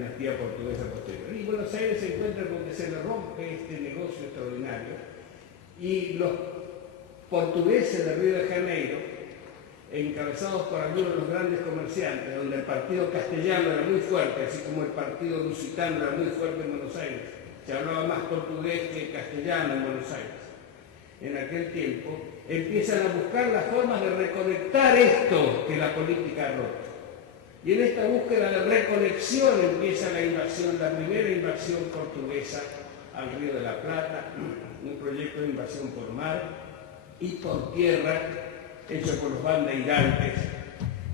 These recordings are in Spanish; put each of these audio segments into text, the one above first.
dinastía portuguesa posterior. Y Buenos Aires se encuentra con que se le rompe este negocio extraordinario y los portugueses de Río de Janeiro, encabezados por algunos de los grandes comerciantes, donde el partido castellano era muy fuerte, así como el partido lusitano era muy fuerte en Buenos Aires, se hablaba más portugués que castellano en Buenos Aires. En aquel tiempo empiezan a buscar las formas de reconectar esto que la política ha roto. Y en esta búsqueda de reconexión empieza la invasión, la primera invasión portuguesa al Río de la Plata, un proyecto de invasión por mar y por tierra, hecho por los bandeirantes,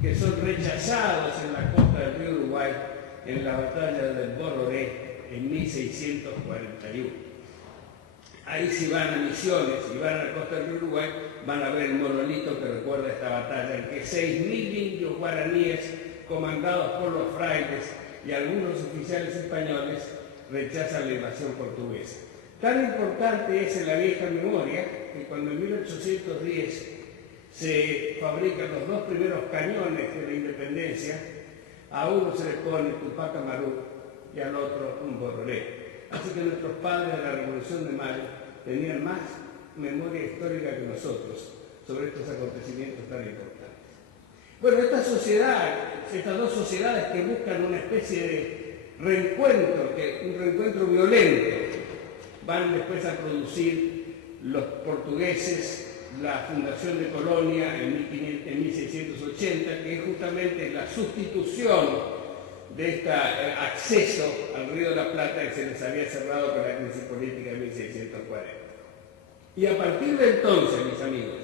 que son rechazados en la costa del río Uruguay en la batalla del Bororé en 1641. Ahí si van a Misiones, si van a la costa del río Uruguay, van a ver el monolito que recuerda esta batalla, en que 6.000 indios guaraníes, comandados por los frailes y algunos oficiales españoles, rechazan la invasión portuguesa. Tan importante es en la vieja memoria que cuando en 1810 se fabrican los dos primeros cañones de la independencia, a uno se le pone Tupac Amaru y al otro un Bororé. Así que nuestros padres de la Revolución de Mayo tenían más memoria histórica que nosotros sobre estos acontecimientos tan importantes. Bueno, esta sociedad, estas dos sociedades que buscan una especie de reencuentro, un reencuentro violento, van después a producir los portugueses la fundación de Colonia en 1680, que es justamente la sustitución de este acceso al Río de la Plata que se les había cerrado con la crisis política de 1640. Y a partir de entonces, mis amigos,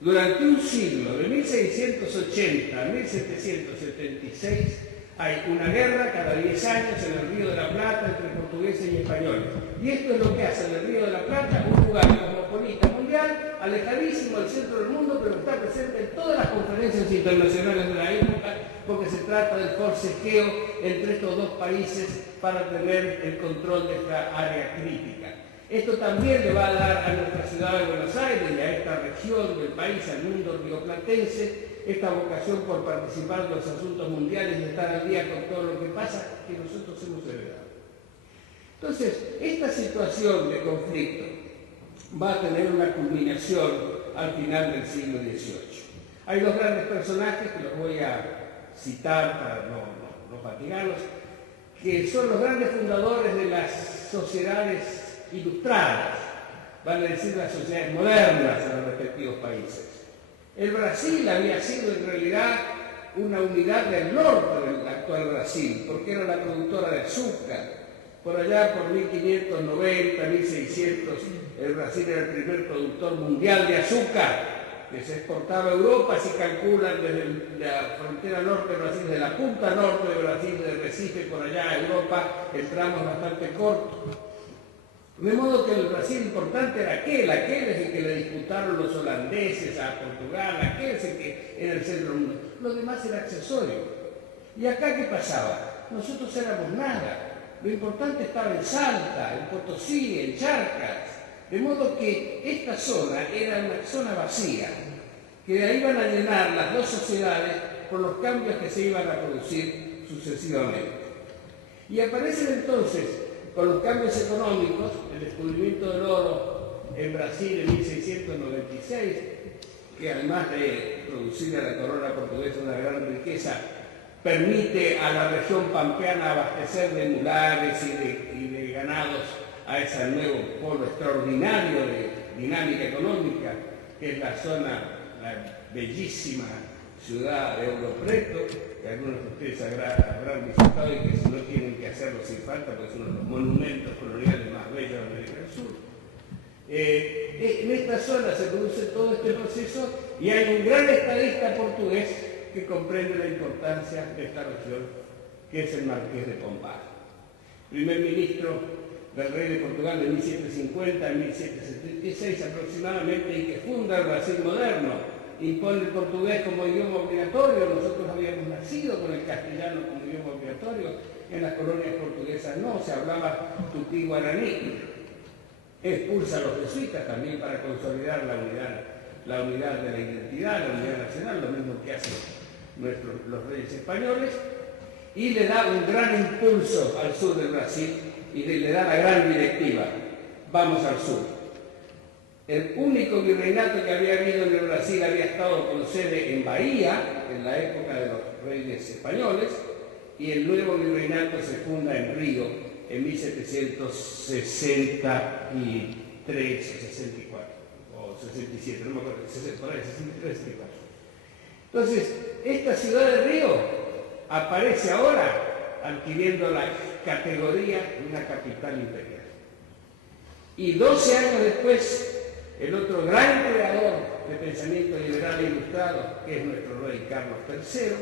durante un siglo, de 1680 a 1776, hay una guerra cada 10 años en el Río de la Plata entre portugueses y españoles. Y esto es lo que hace del Río de la Plata un lugar cosmopolita mundial, alejadísimo del centro del mundo, pero está presente en todas las conferencias internacionales de la época, porque se trata del forcejeo entre estos dos países para tener el control de esta área crítica. Esto también le va a dar a nuestra ciudad de Buenos Aires y a esta región del país, al mundo rioplatense, esta vocación por participar en los asuntos mundiales y estar al día con todo lo que pasa que nosotros hemos heredado. Entonces, esta situación de conflicto va a tener una culminación al final del siglo XVIII. Hay dos grandes personajes que los voy a citar para no fatigarlos, que son los grandes fundadores de las sociedades ilustradas, vale decir las sociedades modernas en los respectivos países. El Brasil había sido en realidad una unidad del norte del actual Brasil, porque era la productora de azúcar. Por allá, por 1590, 1600, el Brasil era el primer productor mundial de azúcar, que se exportaba a Europa. Si calculan desde la frontera norte de Brasil, desde la punta norte de Brasil, de Recife por allá a Europa, el tramo es bastante corto. De modo que el Brasil importante era aquel es el que le disputaron los holandeses a Portugal, aquel es el que era el centro del mundo. Lo demás era accesorio. ¿Y acá qué pasaba? Nosotros éramos nada. Lo importante estaba en Salta, en Potosí, en Charcas. De modo que esta zona era una zona vacía, que de ahí iban a llenar las dos sociedades por los cambios que se iban a producir sucesivamente. Y aparecen entonces, con los cambios económicos, el descubrimiento del oro en Brasil en 1696, que además de producir a la corona portuguesa una gran riqueza, permite a la región pampeana abastecer de mulares y de ganados a ese nuevo polo extraordinario de dinámica económica, que es la zona, la bellísima ciudad de Ouro Preto, que algunos de ustedes habrán visitado y que si no tienen que hacerlo sin falta, porque es uno de los monumentos coloniales más bellos de América del Sur. En esta zona se produce todo este proceso y hay un gran estadista portugués que comprende la importancia de esta región, que es el Marqués de Pombal, primer ministro del rey de Portugal de 1750 a 1776 aproximadamente, y que funda el Brasil moderno, impone el portugués como idioma obligatorio. Nosotros habíamos nacido con el castellano como idioma obligatorio, en las colonias portuguesas no, se hablaba tupí guaraní. Expulsa a los jesuitas también para consolidar la unidad de la identidad, la unidad nacional, lo mismo que hacen los reyes españoles. y le da un gran impulso al sur del Brasil y le da la gran directiva: vamos al sur. El único virreinato que había habido en el Brasil había estado con sede en Bahía, en la época de los reyes españoles, y el nuevo virreinato se funda en Río en 1763 o 64, o 67, no me acuerdo, por ahí, 63, 64. Entonces, esta ciudad de Río aparece ahora adquiriendo la categoría de una capital imperial. Y 12 años después, el otro gran creador de pensamiento liberal e ilustrado, que es nuestro rey Carlos III,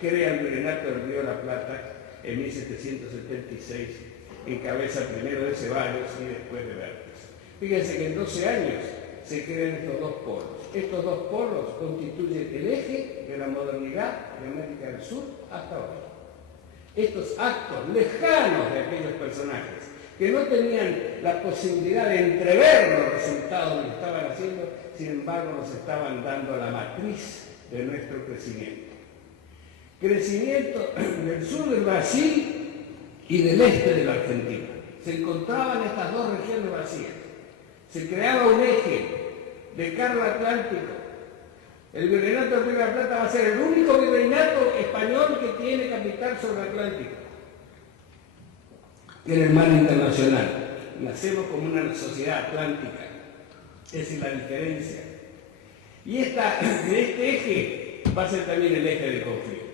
crea el Virreinato del Río de la Plata en 1776, en cabeza primero de Ceballos y después de Vértiz. Fíjense que en 12 años se crean estos dos polos. Estos dos polos constituyen el eje de la modernidad de América del Sur hasta hoy. Estos actos lejanos de aquellos personajes que no tenían la posibilidad de entrever los resultados de lo que estaban haciendo, sin embargo nos estaban dando la matriz de nuestro crecimiento. Crecimiento del sur del Brasil y del este de la Argentina. Se encontraban estas dos regiones vacías. Se creaba un eje de carro atlántico. El virreinato del Río de la Plata va a ser el único virreinato español que tiene capital sobre el Atlántico, en el mar internacional. Nacemos como una sociedad atlántica. Esa es la diferencia. Y este eje va a ser también el eje de conflicto.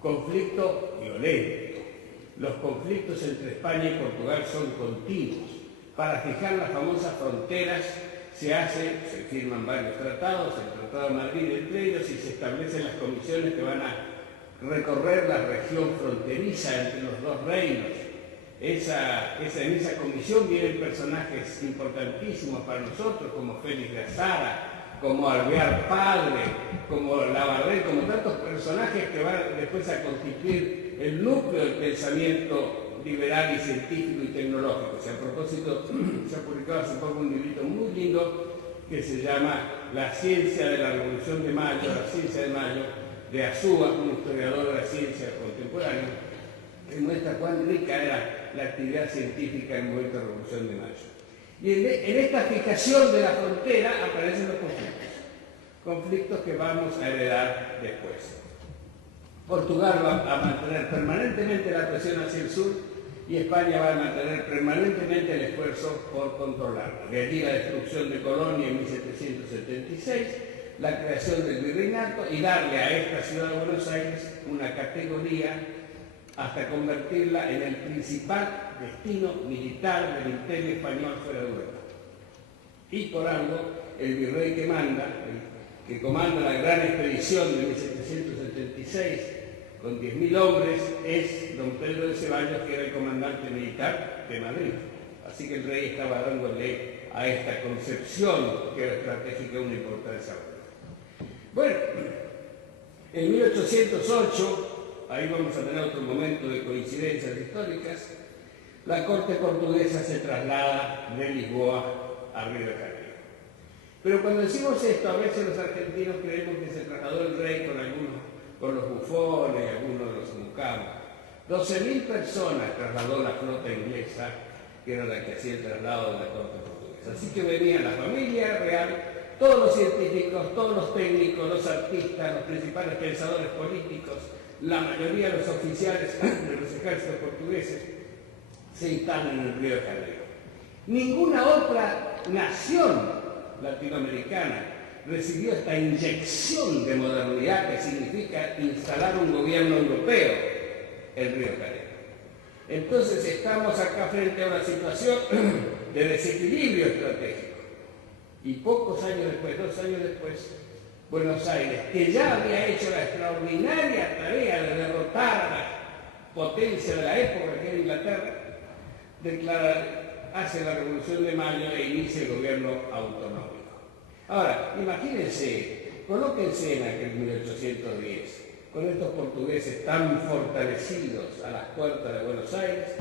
Conflicto violento. Los conflictos entre España y Portugal son continuos. Para fijar las famosas fronteras se firman varios tratados, el Tratado de Madrid entre ellos, y se establecen las comisiones que van a recorrer la región fronteriza entre los dos reinos. En esa comisión vienen personajes importantísimos para nosotros, como Félix de Azara, como Alvear Padre, como Lavardén, como tantos personajes que van después a constituir el núcleo del pensamiento liberal y científico y tecnológico. A propósito, se ha publicado hace poco un librito muy lindo que se llama La ciencia de la Revolución de Mayo, la ciencia de Mayo, de Azúa, un historiador de la ciencia contemporánea, que muestra cuán rica era la actividad científica en el momento de la Revolución de Mayo. Y en esta fijación de la frontera aparecen los conflictos que vamos a heredar después. Portugal va a mantener permanentemente la presión hacia el sur y España va a mantener permanentemente el esfuerzo por controlarlo. De allí la destrucción de Colonia en 1776, la creación del virreinato y darle a esta ciudad de Buenos Aires una categoría hasta convertirla en el principal destino militar del imperio español fuera de Europa. Y por algo, el virrey que comanda la gran expedición de 1776 con 10.000 hombres, es don Pedro de Ceballos, que era el comandante militar de Madrid. Así que el rey estaba dándole a esta concepción que era estratégica una importancia. Bueno, en 1808, ahí vamos a tener otro momento de coincidencias históricas, la corte portuguesa se traslada de Lisboa a Río de Janeiro. Pero cuando decimos esto, a veces los argentinos creemos que se trasladó el rey con los bufones y algunos de los mucamos. 12.000 personas trasladó la flota inglesa, que era la que hacía el traslado de la corte portuguesa. Así que venía la familia real, todos los científicos, todos los técnicos, los artistas, los principales pensadores políticos, la mayoría de los oficiales de los ejércitos portugueses se instalan en el Río de Janeiro. Ninguna otra nación latinoamericana recibió esta inyección de modernidad que significa instalar un gobierno europeo, el Río de Janeiro. Entonces estamos acá frente a una situación de desequilibrio estratégico. Y pocos años después, 2 años después, Buenos Aires, que ya había hecho la extraordinaria tarea de derrotar a la potencia de la época, que era Inglaterra, hace la Revolución de Mayo e inicia el gobierno autonómico. Ahora, imagínense, colóquense en aquel 1810, con estos portugueses tan fortalecidos a las puertas de Buenos Aires,